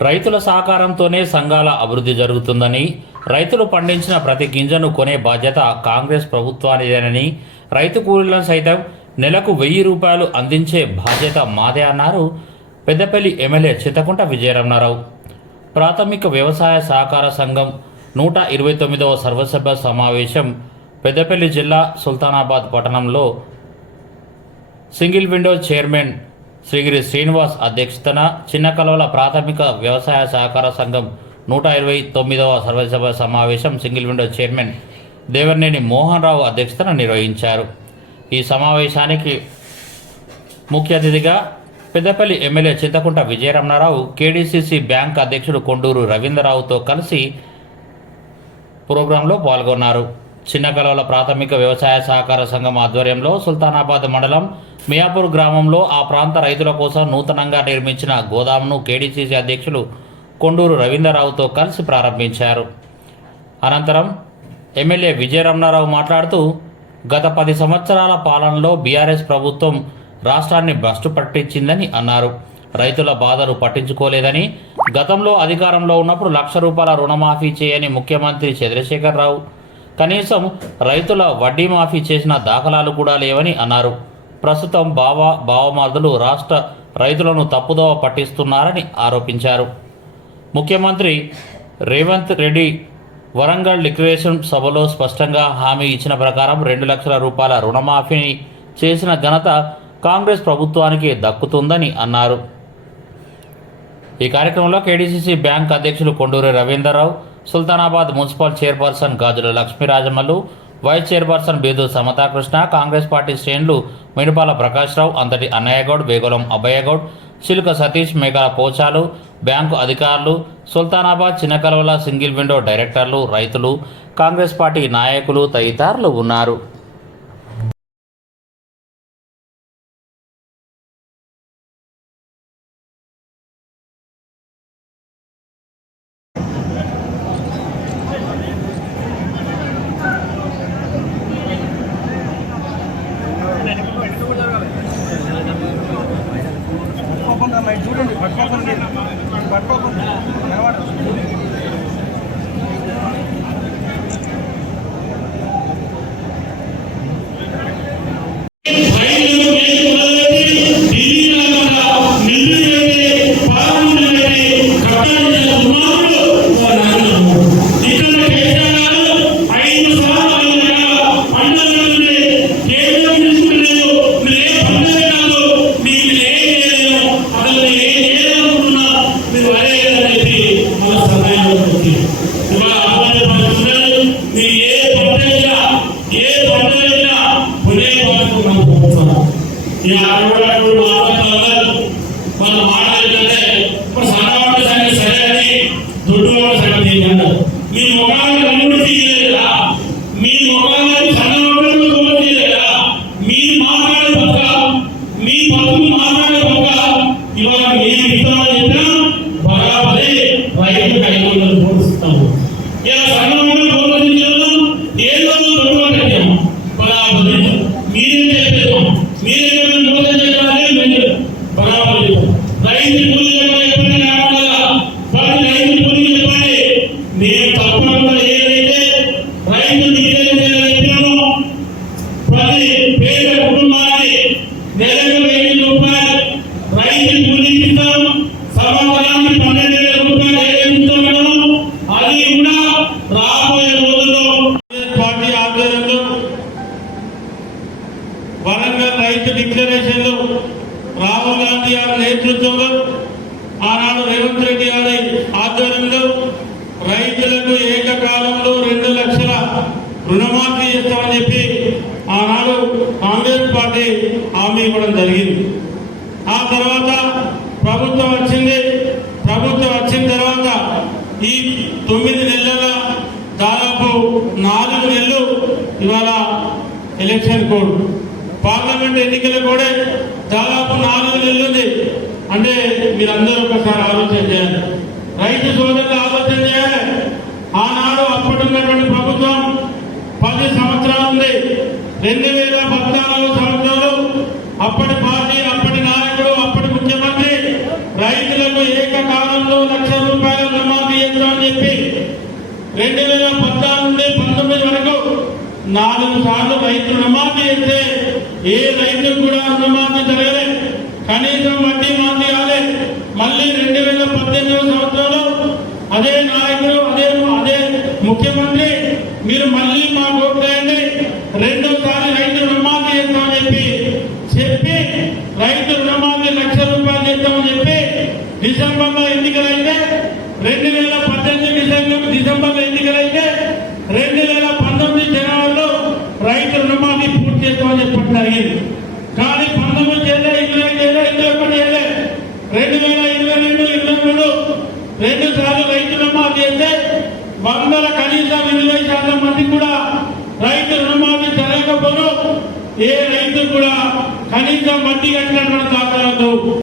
రైతుల సహకారంతోనే సంఘాల అభివృద్ధి జరుగుతుందని రైతులు పండించిన ప్రతి గింజను కొనే బాధ్యత కాంగ్రెస్ ప్రభుత్వానిదేనని రైతు కూలీలను సైతం నెలకు వెయ్యి రూపాయలు అందించే బాధ్యత మాదే అన్నారు పెద్దపల్లి ఎమ్మెల్యే చింతకుంట విజయరమణారావు ప్రాథమిక వ్యవసాయ సహకార సంఘం నూట ఇరవై తొమ్మిదవ సర్వసభ్య సమావేశం పెద్దపల్లి జిల్లా సుల్తానాబాద్ పట్టణంలో single window chairman Srigiri Srinivas అధ్యక్షతన చిన్న కలవల ప్రాథమిక వ్యవసాయ సహకార సంఘం నూట ఇరవై తొమ్మిదవ సర్వసభ సమావేశం single window chairman Devarneni Mohan Rao అధ్యక్షతన నిర్వహించారు. ఈ సమావేశానికి ముఖ్య అతిథిగా Peddapalli MLA Chinthakunta Vijayaramanarao KDCC bank అధ్యక్షుడు కొండూరు రవీంద్రరావుతో కలిసి ప్రోగ్రాంలో పాల్గొన్నారు. చిన్న కలవల ప్రాథమిక వ్యవసాయ సహకార సంఘం ఆధ్వర్యంలో సుల్తానాబాద్ మండలం మియాపూర్ గ్రామంలో ఆ ప్రాంత రైతుల కోసం నూతనంగా నిర్మించిన గోదాంను కేడీసీసీ అధ్యక్షులు కొండూరు రవీంద్రరావుతో కలిసి ప్రారంభించారు. అనంతరం ఎమ్మెల్యే విజయరమణారావు మాట్లాడుతూ గత పది సంవత్సరాల పాలనలో బీఆర్ఎస్ ప్రభుత్వం రాష్ట్రాన్ని భ్రష్టు పట్టించిందని అన్నారు. రైతుల బాధలు పట్టించుకోలేదని గతంలో అధికారంలో ఉన్నప్పుడు లక్ష రూపాయల రుణమాఫీ చేయని ముఖ్యమంత్రి చంద్రశేఖర్ రావు కనీసం రైతుల వడ్డీ మాఫీ చేసిన దాఖలాలు కూడా లేవని అన్నారు. ప్రస్తుతం బావ బావమార్దులు రాష్ట్ర రైతులను తప్పుదోవ పట్టిస్తున్నారని ఆరోపించారు. ముఖ్యమంత్రి రేవంత్ రెడ్డి వరంగల్ లిక్విడేషన్ సభలో స్పష్టంగా హామీ ఇచ్చిన ప్రకారం రెండు లక్షల రూపాయల రుణమాఫీని చేసిన ఘనత కాంగ్రెస్ ప్రభుత్వానికి దక్కుతుందని అన్నారు. ఈ కార్యక్రమంలో కేడీసీసీ బ్యాంక్ అధ్యక్షులు Konduri Ravinderrao Sultanabad municipal chairperson Gajula Lakshmirajamallu vice chairperson Bedu Samathakrishna Congress party శ్రేణులు మినుపాల ప్రకాశ్రావు అంతటి అన్నయ్యగౌడ్ బేగులం అబ్బయ్యగౌడ్ చిలుక సతీష్ మేఘాల పోచాలు బ్యాంకు అధికారులు సుల్తానాబాద్ చిన్నకలవల సింగిల్ విండో డైరెక్టర్లు రైతులు కాంగ్రెస్ పార్టీ నాయకులు తదితరులు ఉన్నారు పట్టుకోకుండా మరి చూడండి పట్టుకోకుండా పట్టుకోకుండా కనబడదు ఈ అటువంటి మాట్లాడుతున్నారు వాళ్ళు మాట్లాడాలంటే ఇప్పుడు సన్నవాడు సరే సరే అని దొడ్డువాడు సంగతి మీ ముఖాన్ని కన్నుడు తీయలేదా? మీ ముఖాన్ని సన్నవాడు కన్నుడు తీయలేదా? మీ మాట్లాడే పక్క మీ పక్కకు మాట్లాడే పక్క ఇవాళ మీరు ఇస్తామని చెప్పినా బరాబరి రైతు కైగొండలు పోలుస్తాము ఇలా సన్నవాడు పోలించడం ఏదో దొడ్డువాడు అయ్యాము బరాబరి మీరేం చెప్పేది మీరేం మోసం చేయాలని మేము బరాబరి రైతు కూలి చెప్పండి కావాలా కానీ రైతు కూలి చెప్పండి నేను తప్పకుండా ఏదైతే రైతు నిజం చెప్పామో ప్రతి పేద కుటుంబానికి నెలకు వెయ్యి రూపాయలు రైతు కూలి ఇస్తాం సంవత్సరానికి పన్నెండు వేల రూపాయలు ఏదైతున్నామో అది కూడా రాబోయే రోజుల్లో పార్టీ ఆధ్వర్యంలో వరంగల్ రైతు డిక్లరేషన్లో రాహుల్ గాంధీ గారి నేతృత్వంలో ఆనాడు రేవంత్ రెడ్డి గారి ఆధ్వర్యంలో రైతులకు ఏకకాలంలో రెండు లక్షల రుణమాఫీ చేస్తామని చెప్పి ఆనాడు కాంగ్రెస్ పార్టీ హామీ ఇవ్వడం జరిగింది. ఆ తర్వాత ప్రభుత్వం వచ్చింది. ప్రభుత్వం వచ్చిన తర్వాత ఈ తొమ్మిది నెలల దాదాపు నాలుగు నెలలు ఇవాళ ఎలక్షన్ కోడ్. పార్లమెంట్ ఎన్నికలు కూడా దాదాపు నాలుగు నెలలుంది అంటే మీరందరూ ఒకసారి ఆలోచన చేయాలి. రైతు సోదరులు ఆలోచన చేయాలి. ఆనాడు అప్పటిన్నటువంటి ప్రభుత్వం పది సంవత్సరాలు ఉంది. రెండు వేల పద్నాలుగు సంవత్సరాలు అప్పటి పార్టీ అప్పటి నాయకుడు అప్పటి ముఖ్యమంత్రి రైతులకు ఏకకాలంలో లక్ష రూపాయల రుణమాఫీ ఎదురని చెప్పి రెండు వేల పద్నాలుగు నుండి పంతొమ్మిది వరకు నాలుగు సార్లు రైతు రుణమాఫీ చేస్తే ఏ రైతు కూడా రుణమాఫీ జరగలేదు. కనీసం వడ్డీ మాఫీ కాలేదు రూపాయల కనీస వినియోగ శాతం మంది కూడా రైతు రుణమాఫీ జరగకపోను. ఏ రైతు కూడా కనీస మట్టి కట్టినటువంటి దాఖలవుతావు